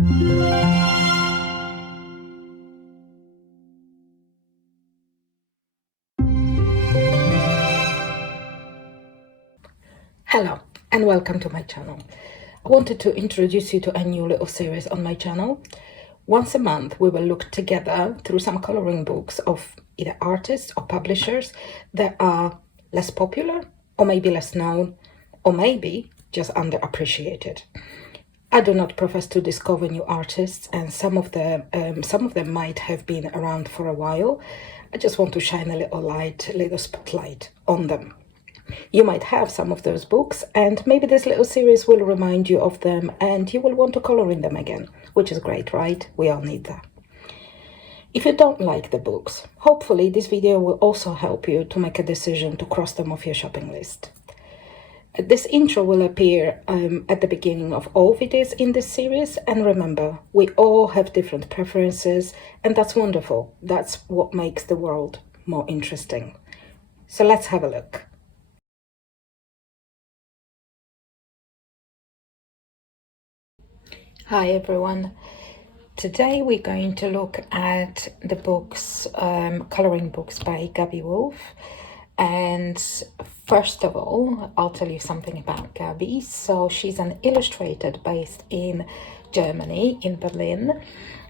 Hello and welcome to my channel. I wanted to introduce you to a new little series on my channel. Once a month we will look together through some coloring books of either artists or publishers that are less popular or maybe less known or maybe just underappreciated. I do not profess to discover new artists, and some of them might have been around for a while. I just want to shine a little spotlight on them. You might have some of those books, and maybe this little series will remind you of them and you will want to color in them again, which is great, right? We all need that. If you don't like the books, hopefully this video will also help you to make a decision to cross them off your shopping list. This intro will appear at the beginning of all videos in this series, and remember, we all have different preferences, and that's wonderful. That's what makes the world more interesting. So let's have a look. Hi everyone. Today we're going to look at the books, coloring books by Gabby Wolf. And first of all, I'll tell you something about Gabi. So she's an illustrator based in Germany, in Berlin,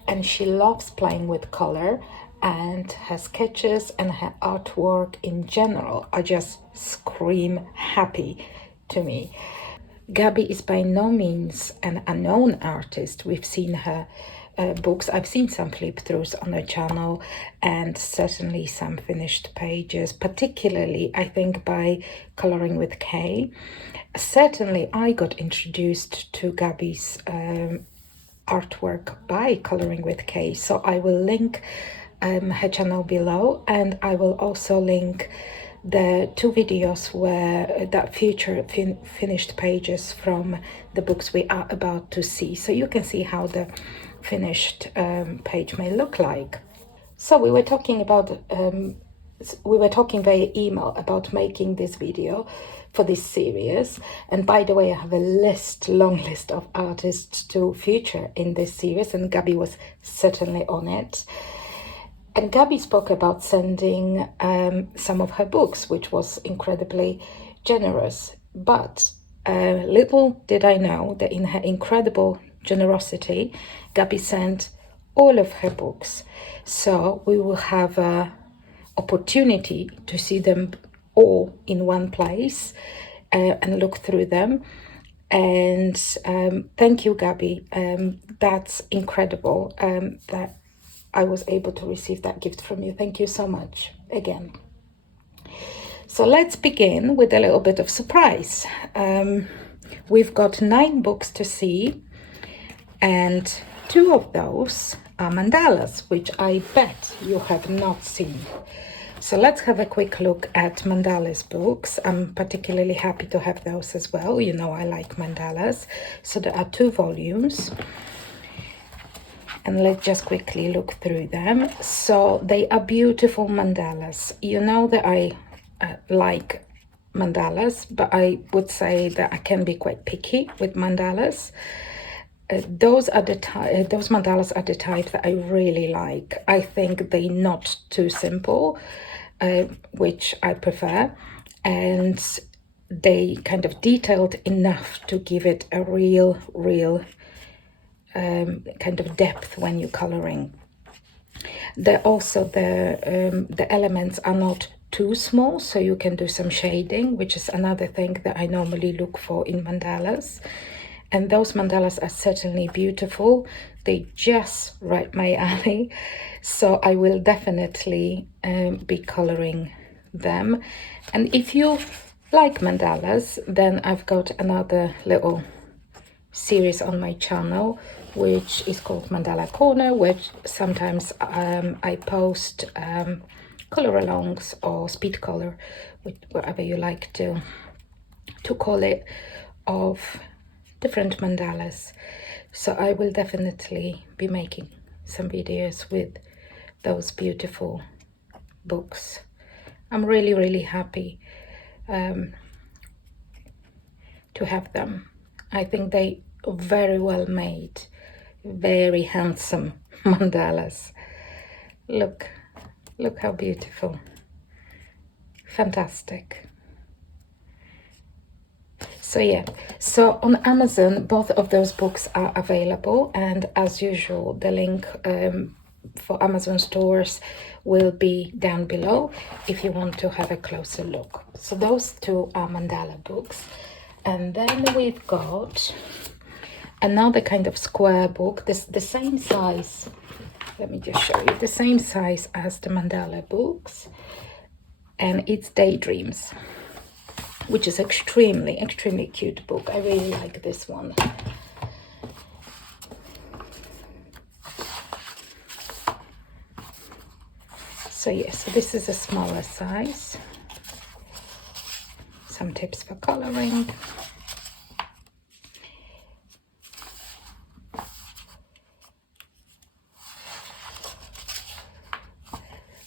and she loves playing with color, and her sketches and her artwork in general are just scream happy to me. Gabi is by no means an unknown artist. We've seen her books. I've seen some flip-throughs on her channel and certainly some finished pages, particularly I think by Coloring with K. Certainly I got introduced to Gabi's artwork by Coloring with K, so I will link her channel below, and I will also link the two videos where that feature finished pages from the books we are about to see, so you can see how the finished page may look like. So we were talking via email about making this video for this series, and by the way, I have a long list of artists to feature in this series, and Gabi was certainly on it. And Gabi spoke about sending some of her books, which was incredibly generous. But little did I know that in her incredible generosity, Gabi sent all of her books. So we will have an opportunity to see them all in one place and look through them. And thank you, Gabi. That's incredible that I was able to receive that gift from you. Thank you so much again. So let's begin with a little bit of surprise. We've got 9 books to see, and 2 of those are mandalas, which I bet you have not seen. So let's have a quick look at mandalas books. I'm particularly happy to have those as well. You know I like mandalas. So there are 2 volumes. And let's just quickly look through them. So they are beautiful mandalas. You know that I like mandalas, but I would say that I can be quite picky with mandalas. Those mandalas are the type that I really like. I think they're not too simple, which I prefer, and they kind of detailed enough to give it a real kind of depth when you're coloring. The elements are not too small, so you can do some shading, which is another thing that I normally look for in mandalas. And those mandalas are certainly beautiful. They just right my alley, so I will definitely be coloring them. And if you like mandalas, then I've got another little series on my channel which is called Mandala Corner, which sometimes I post color alongs or speed color, whatever you like to call it, of different mandalas. So I will definitely be making some videos with those beautiful books. I'm really happy to have them. I think they are very well made. very handsome mandalas. Look how beautiful. Fantastic. So yeah, so on Amazon, both of those books are available, and as usual, the link for Amazon stores will be down below if you want to have a closer look. So those two are mandala books. And then we've got another kind of square book, the same size. Let me just show you, the same size as the mandala books, and it's Daydreams, which is extremely cute book. I really like this one. So yeah, so this is a smaller size. Some tips for coloring.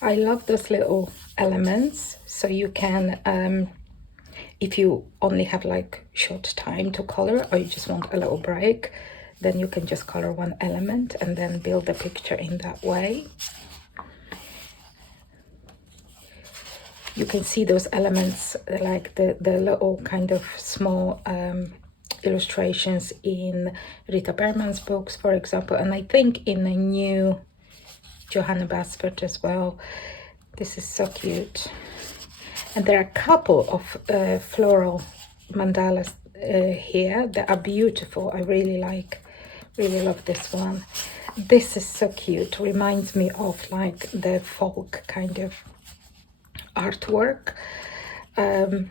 I love those little elements, so you can if you only have like short time to color, or you just want a little break, then you can just color one element and then build a picture in that way. You can see those elements, like the little kind of small illustrations in Rita Berman's books, for example, and I think in a new Johanna Basford as well. This is so cute. And there are a couple of floral mandalas here that are beautiful. I really love this one. This is so cute. Reminds me of like the folk kind of artwork. And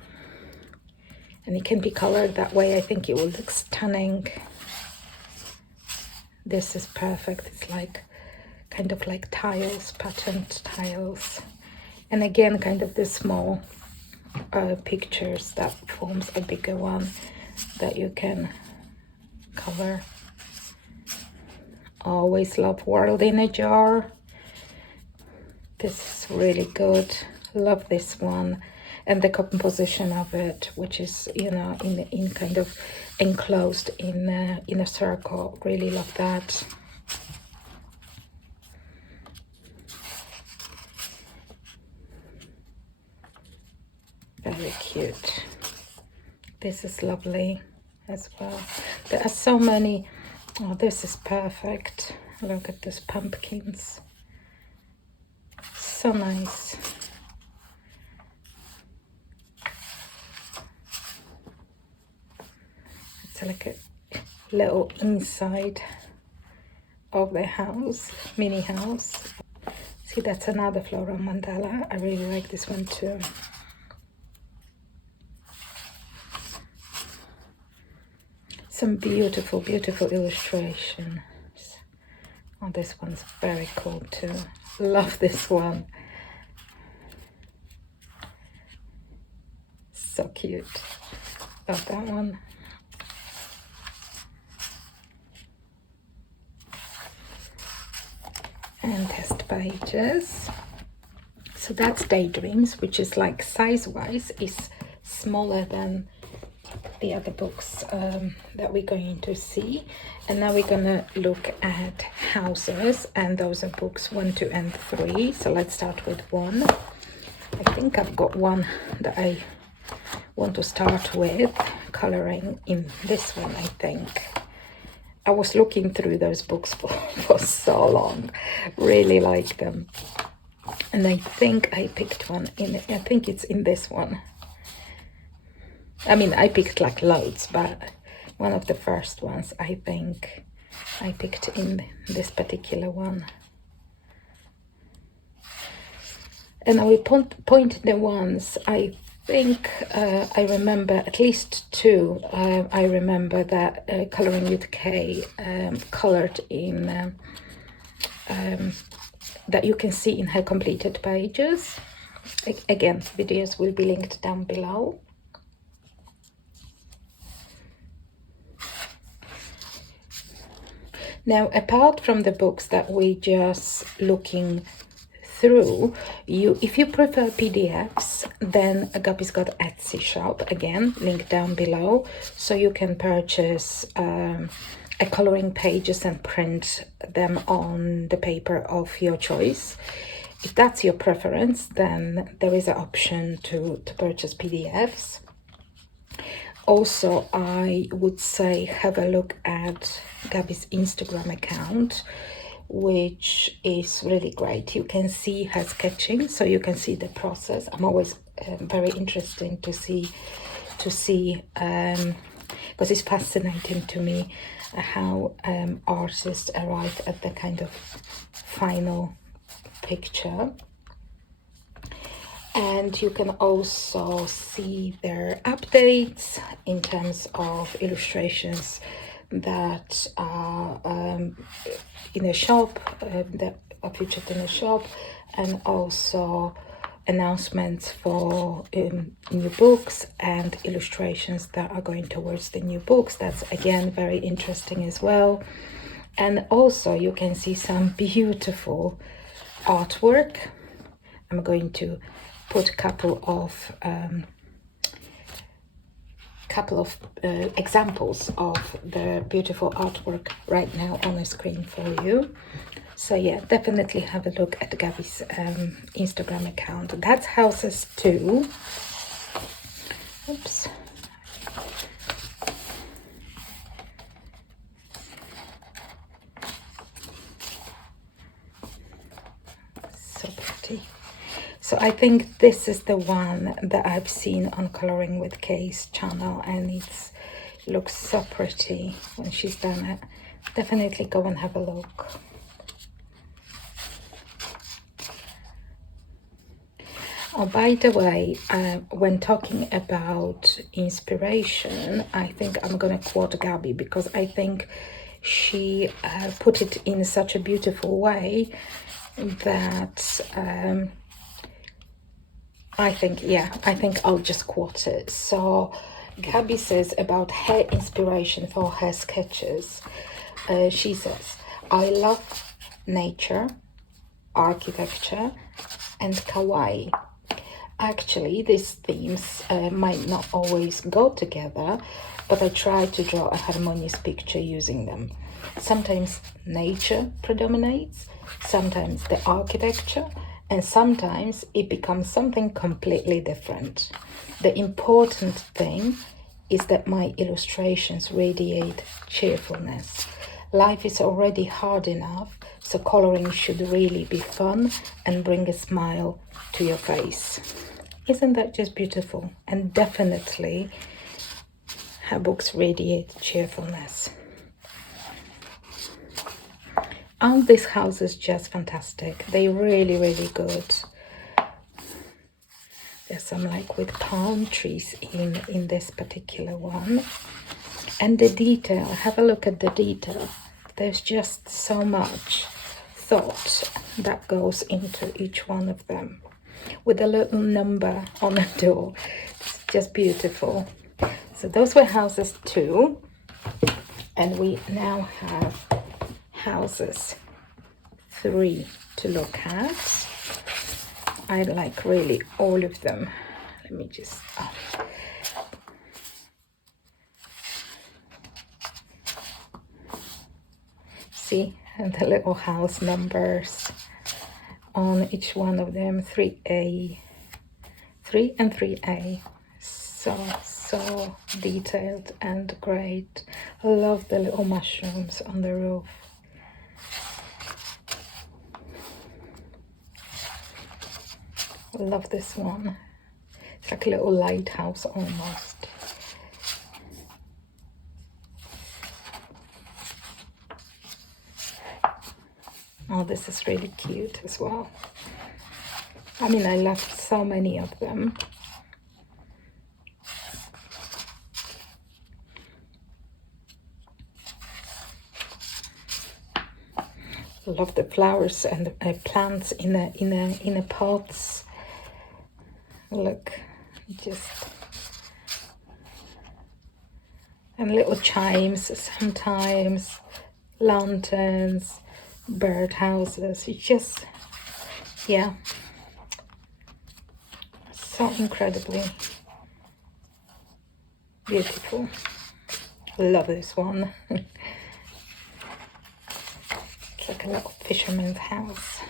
it can be colored that way. I think it will look stunning. This is perfect. It's like kind of like tiles, patterned tiles. And again, kind of the small pictures that forms a bigger one that you can cover. Always love World in a Jar. This is really good. Love this one. And the composition of it, which is, you know, in kind of enclosed in a circle. Really love that. Very cute. This is lovely as well. There are so many. Oh, this is perfect. Look at these pumpkins. So nice. It's like a little inside of the house, mini house. See, that's another floral mandala. I really like this one too. Some beautiful illustrations. Oh, this one's very cool too. Love this one. So cute. Love that one. And test pages. So that's Daydreams, which is like size-wise is smaller than the other books that we're going to see. And now we're gonna look at houses, and those are books 1, 2, and 3. So let's start with 1. I think I've got one that I want to start with coloring in this one. I think I was looking through those books for so long. Really like them, and I think I picked one in, I think it's in this one. I mean, I picked like loads, but one of the first ones I think I picked in this particular one. And I will point the ones I think I remember, at least 2. I remember that Colouring with K coloured in, that you can see in her completed pages. Again, videos will be linked down below. Now, apart from the books that we just looking through, if you prefer PDFs, then Gabi's got Etsy shop, again, link down below, so you can purchase a coloring pages and print them on the paper of your choice. If that's your preference, then there is an option to purchase PDFs. Also, I would say have a look at Gabi's Instagram account, which is really great. You can see her sketching, so you can see the process. I'm always very interesting to see because it's fascinating to me how artists arrive at the kind of final picture. And you can also see their updates in terms of illustrations that are in a shop, that are featured in a shop, and also announcements for new books and illustrations that are going towards the new books. That's again very interesting as well. And also you can see some beautiful artwork. I'm going to put a couple of examples of the beautiful artwork right now on the screen for you. So yeah, definitely have a look at Gabi's Instagram account. That's houses 2. Oops. So pretty. So I think this is the one that I've seen on Coloring with Kay's channel, and it looks so pretty when she's done it. Definitely go and have a look. Oh, by the way, when talking about inspiration, I think I'm gonna quote Gabi, because I think she put it in such a beautiful way that I think I'll just quote it. So Gabi says about her inspiration for her sketches. She says, I love nature, architecture, and kawaii. Actually, these themes might not always go together, but I try to draw a harmonious picture using them. Sometimes nature predominates, sometimes the architecture, and sometimes it becomes something completely different. The important thing is that my illustrations radiate cheerfulness. Life is already hard enough, so coloring should really be fun and bring a smile to your face. Isn't that just beautiful? And definitely her books radiate cheerfulness. Aren't these houses just fantastic? They're really, really good. There's some like with palm trees in this particular one. And the detail, have a look at the detail. There's just so much thought that goes into each one of them. With a little number on the door. It's just beautiful. So those were houses 2. And we now have houses 3 to look at. I like really all of them. Let me just... See, and the little house numbers on each one of them. 3A, 3 and 3A. So detailed and great. I love the little mushrooms on the roof. I love this one. It's like a little lighthouse almost. Oh, this is really cute as well. I mean, I love so many of them. I love the flowers and the plants in a pots. Look, just, and little chimes sometimes, lanterns, bird houses. It's just, yeah, so incredibly beautiful. Love this one. like a little fisherman's house.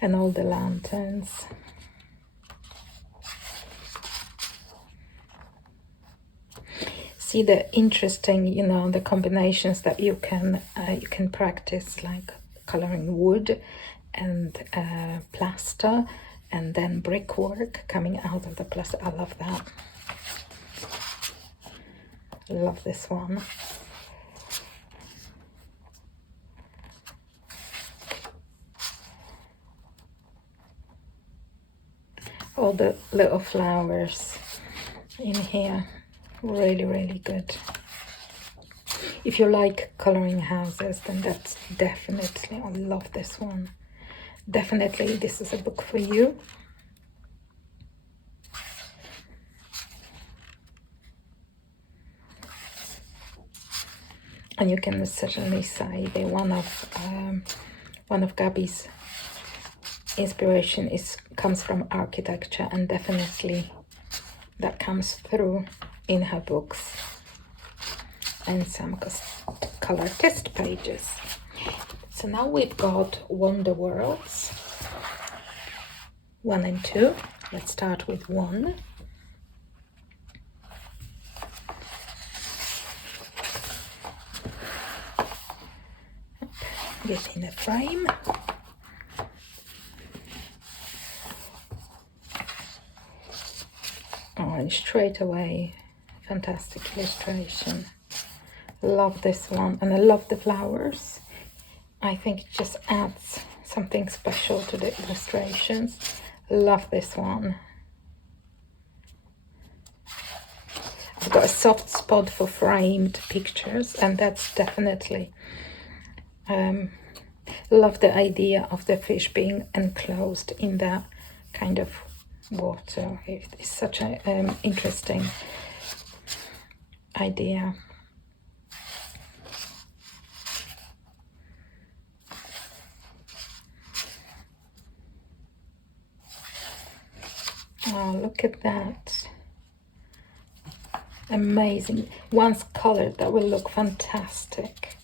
And all the lanterns. See the interesting, you know, the combinations that you can practice, like coloring wood and plaster, and then brickwork coming out of the plaster. I love that. Love this one. All the little flowers in here, really, really good. If you like coloring houses, then that's definitely, I love this one. Definitely, this is a book for you. And you can certainly say that one of Gabi's inspiration comes from architecture, and definitely that comes through in her books and some color test pages. So now we've got Wonder Worlds 1 and 2. Let's start with 1. Get in a frame. Oh, and straight away, fantastic illustration. Love this one, and I love the flowers. I think it just adds something special to the illustrations. Love this one. I've got a soft spot for framed pictures, and that's definitely love the idea of the fish being enclosed in that kind of water. It's such an interesting idea. Oh, look at that. Amazing. Once colored, that will look fantastic.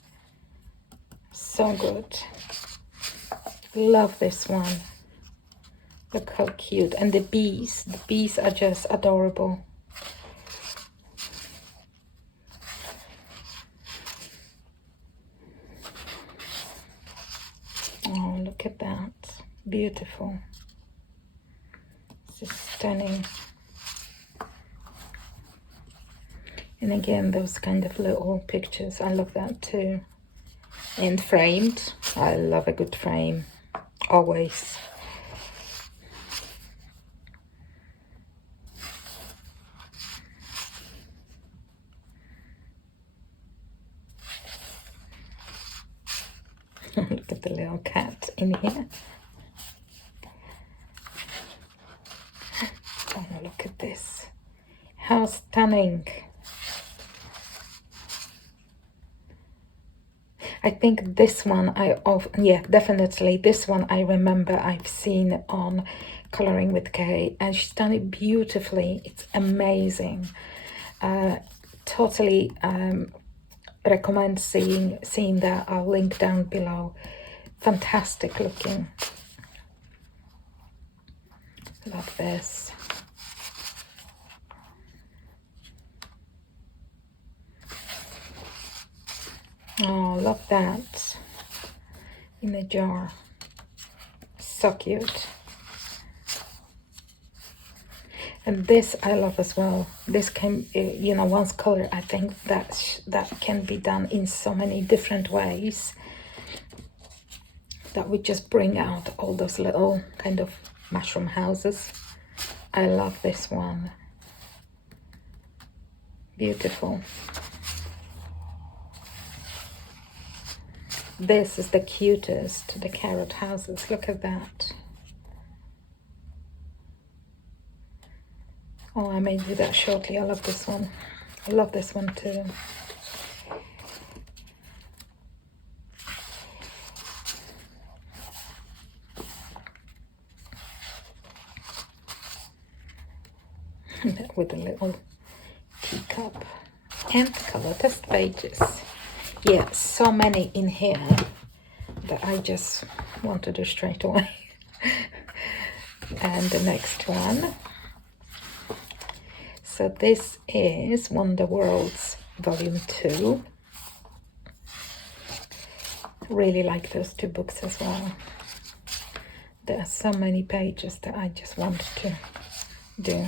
So good. Love this one. Look how cute. And the bees are just adorable. Oh, look at that. Beautiful. It's just stunning. And again, those kind of little pictures, I love that too. And framed, I love a good frame, always. Look at the little cat in here. Oh, look at this. How stunning. I think this one definitely this one I remember I've seen on Coloring with Kay, and she's done it beautifully. It's amazing. Totally recommend seeing that. I'll link down below. Fantastic looking. Love this. Oh, love that in a jar. So cute. And this I love as well. This can, you know, once colored, I think that can be done in so many different ways that would just bring out all those little kind of mushroom houses. I love this one. Beautiful. This is the cutest, the carrot houses. Look at that. Oh, I may do that shortly. I love this one. I love this one too. With a little teacup. And color test pages. Yeah, so many in here that I just want to do straight away. And the next one. So this is Wonder Worlds Volume 2. Really like those two books as well. There are so many pages that I just want to do.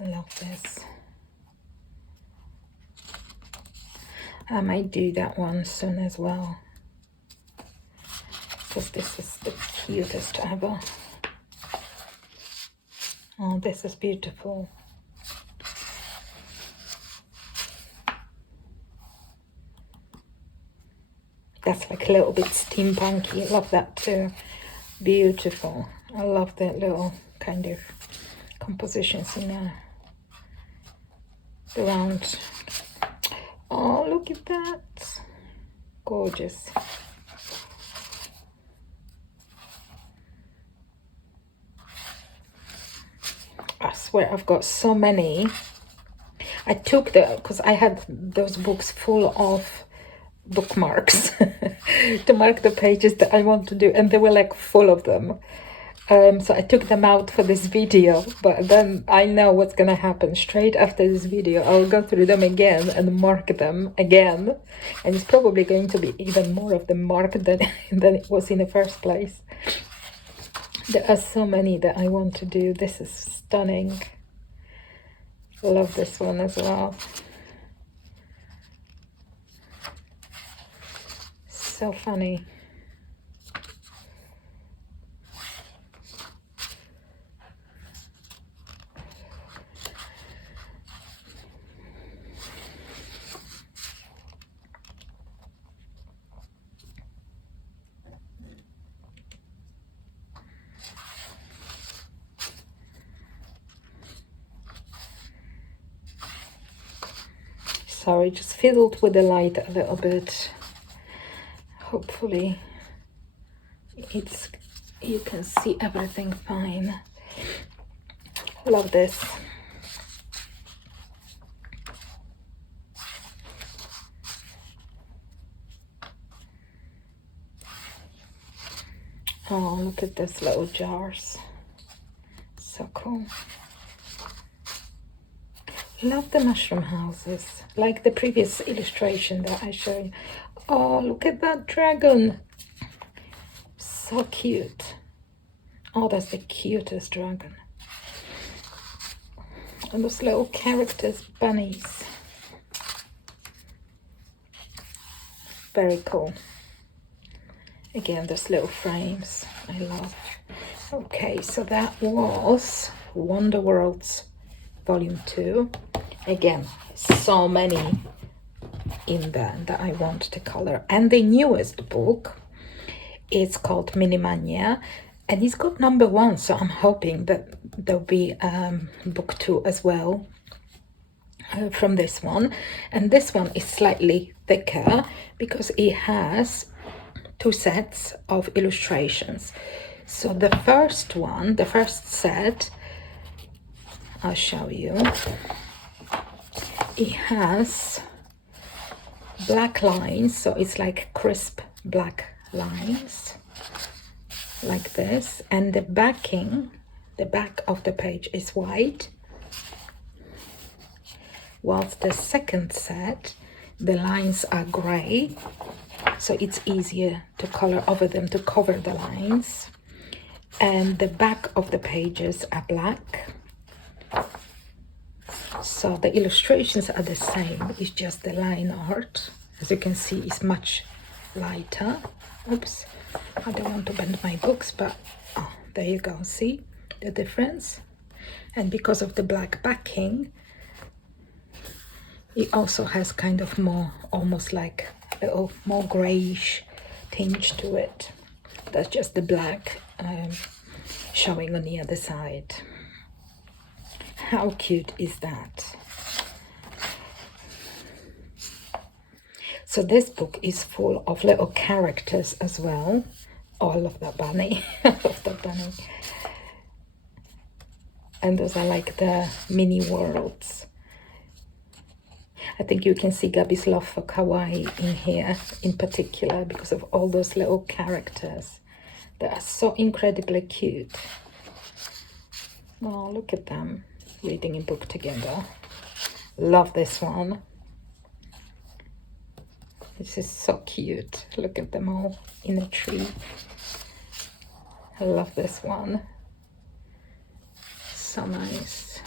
I love this. I might do that one soon as well, because this is the cutest ever. Oh, this is beautiful. That's like a little bit steampunky. I love that too. Beautiful. I love that little kind of compositions in there. The round. Oh, look at that. Gorgeous. I swear I've got so many. I took because I had those books full of bookmarks to mark the pages that I want to do, and they were like full of them. So I took them out for this video, but then I know what's gonna happen. Straight after this video, I'll go through them again and mark them again, and it's probably going to be even more of them marked than it was in the first place. There are so many that I want to do. This is stunning. I love this one as well. So funny. Sorry, just fiddled with the light a little bit. Hopefully you can see everything fine. Love this. Oh, look at these little jars. So cool. Love the mushroom houses, like the previous illustration that I showed you. Oh, look at that dragon. So cute. Oh, that's the cutest dragon. And those little characters, bunnies. Very cool. Again, those little frames, I love. Okay, so that was Wonder Worlds Volume 2. Again, so many in there that I want to color. And the newest book is called Mania, and it's got number 1, so I'm hoping that there'll be book 2 as well from this one. And this one is slightly thicker because it has 2 sets of illustrations. So the first one, the first set, I'll show you. It has black lines, so it's like crisp black lines like this, and the backing, the back of the page is white, whilst the second set, the lines are gray, so it's easier to color over them to cover the lines, and the back of the pages are black. So the illustrations are the same, it's just the line art, as you can see, is much lighter. Oops, I don't want to bend my books, but oh, there you go, see the difference? And because of the black backing, it also has kind of more, almost like a little more grayish tinge to it. That's just the black showing on the other side. How cute is that? So this book is full of little characters as well. Oh, I love that bunny. I love that bunny. And those are like the mini worlds. I think you can see Gabi's love for kawaii in here in particular because of all those little characters that are so incredibly cute. Oh, look at them reading a book together. Love this one. This is so cute. Look at them all in a tree. I love this one. So nice.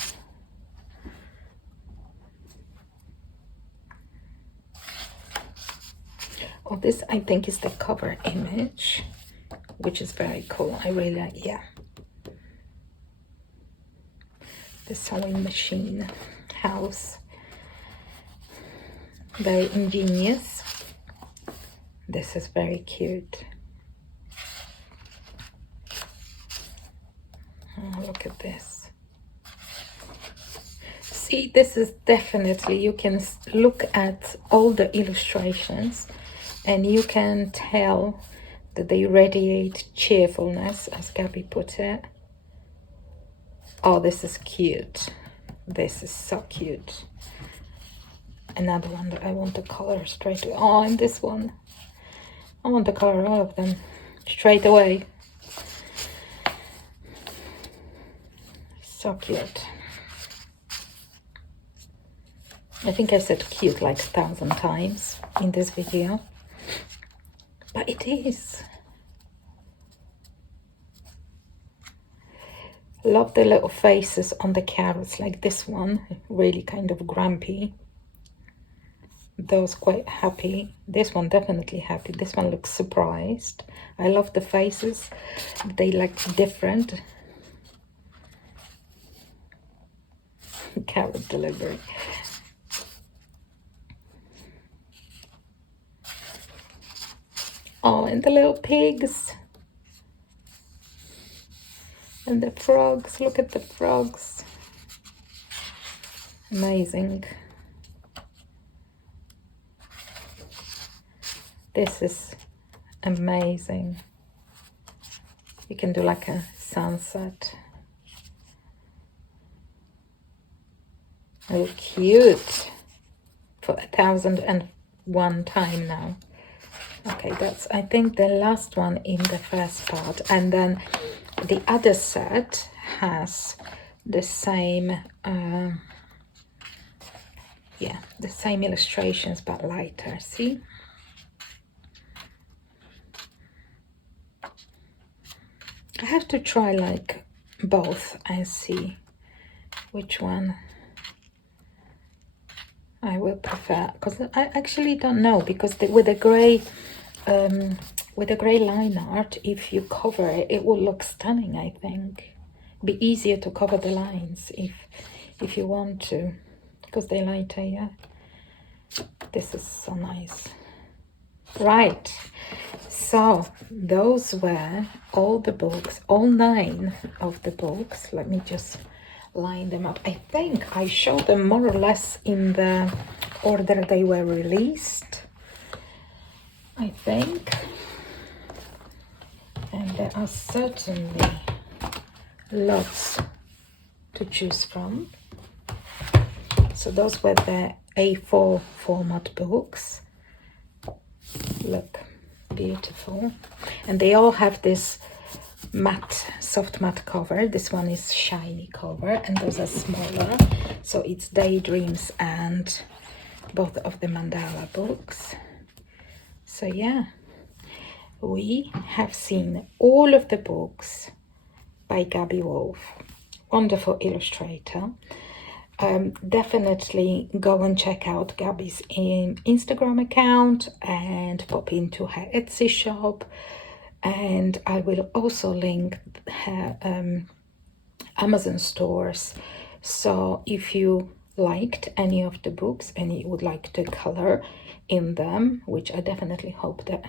Oh, this I think is the cover image, which is very cool. I really like, yeah. The sewing machine house. Very ingenious. This is very cute. Oh, look at this. See, this is definitely, you can look at all the illustrations and you can tell that they radiate cheerfulness, as Gabby put it. Oh, this is cute. This is so cute. Another one that I want to color straight away. Oh, and this one. I want to color all of them straight away. So cute. I think I said cute like 1,000 times in this video. But it is. Love the little faces on the carrots, like this one, really kind of grumpy. Those quite happy. This one definitely happy. This one looks surprised. I love the faces. They like different. Carrot delivery. Oh, and the little pigs. And the frogs. Look at the frogs. Amazing. This is amazing. You can do like a sunset. Oh, cute. For 1,001 time now. Okay, that's, I think, the last one in the first part. And then the other set has the same, yeah, the same illustrations, but lighter, see? I have to try like both and see which one I will prefer, because I actually don't know, because with the grey line art, if you cover it, it will look stunning. I think be easier to cover the lines if you want to, because they're lighter. Yeah, this is so nice. Right, so those were all the books, all 9 of the books. Let me just line them up. I think I showed them more or less in the order they were released, I think. And there are certainly lots to choose from. So those were the A4 format books. Look, beautiful. And they all have this matte, soft matte cover. This one is shiny cover, and those are smaller. So it's Daydreams and both of the mandala books. So yeah, we have seen all of the books by Gabby Wolf. Wonderful illustrator. Definitely go and check out Gabby's Instagram account and pop into her Etsy shop. And I will also link her Amazon stores. So if you liked any of the books and you would like to color in them, which I definitely hope that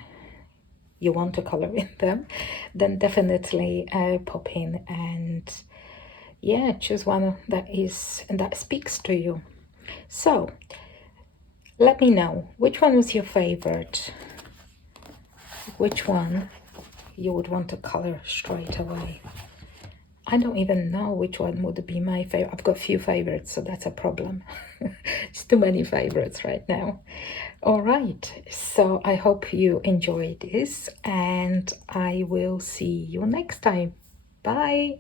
you want to color in them, then definitely pop in and yeah, choose one that speaks to you. So let me know which one was your favorite, which one you would want to color straight away. I don't even know which one would be my favorite. I've got a few favorites, so that's a problem. It's too many favorites right now. All right, so I hope you enjoyed this, and I will see you next time. Bye.